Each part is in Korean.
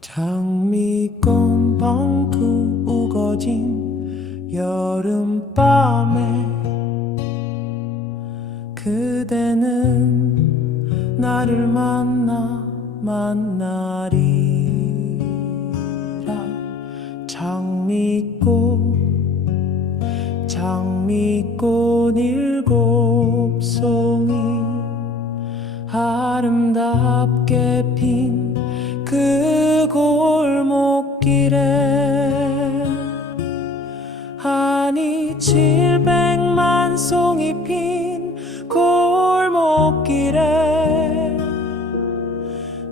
장미꽃 벙크 우거진 여름밤에 그대는 나를 만나 만나리라. 장미꽃 장미꽃 일곱 송이 아름답게 핀 그 골목길에 아니 칠백만 송이 핀 골목길에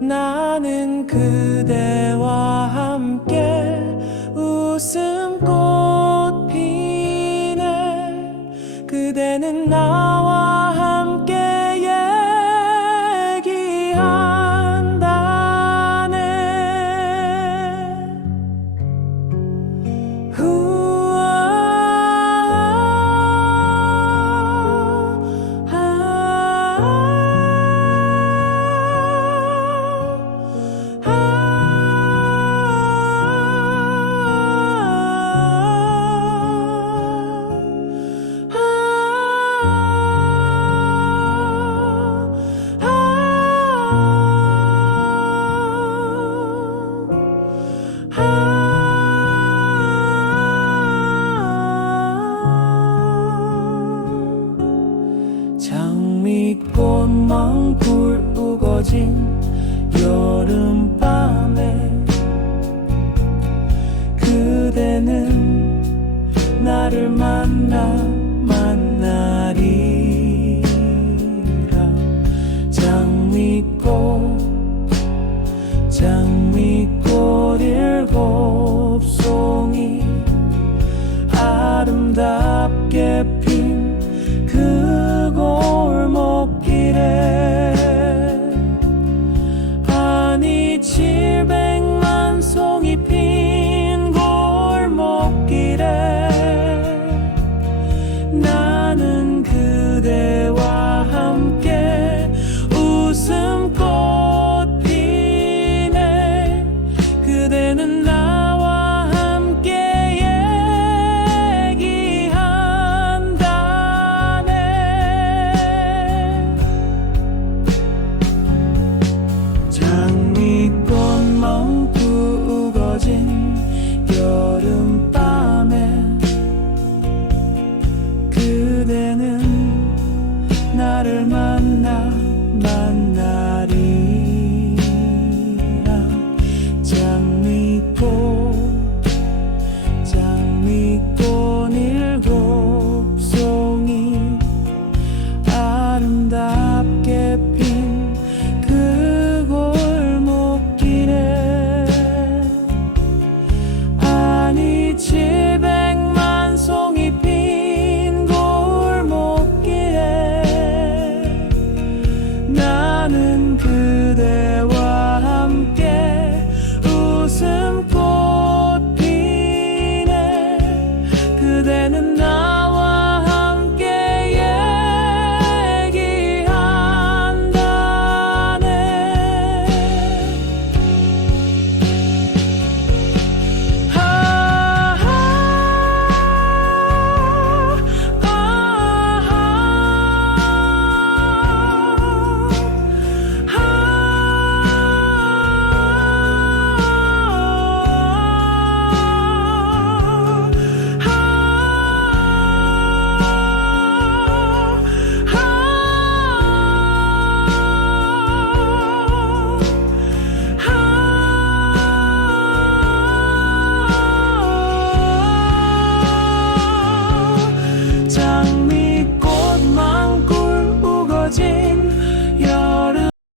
나는 그대와 함께 웃음 꽃망 불우거진 여름밤에 그대는 나를 만나 만나리. 나를 만나.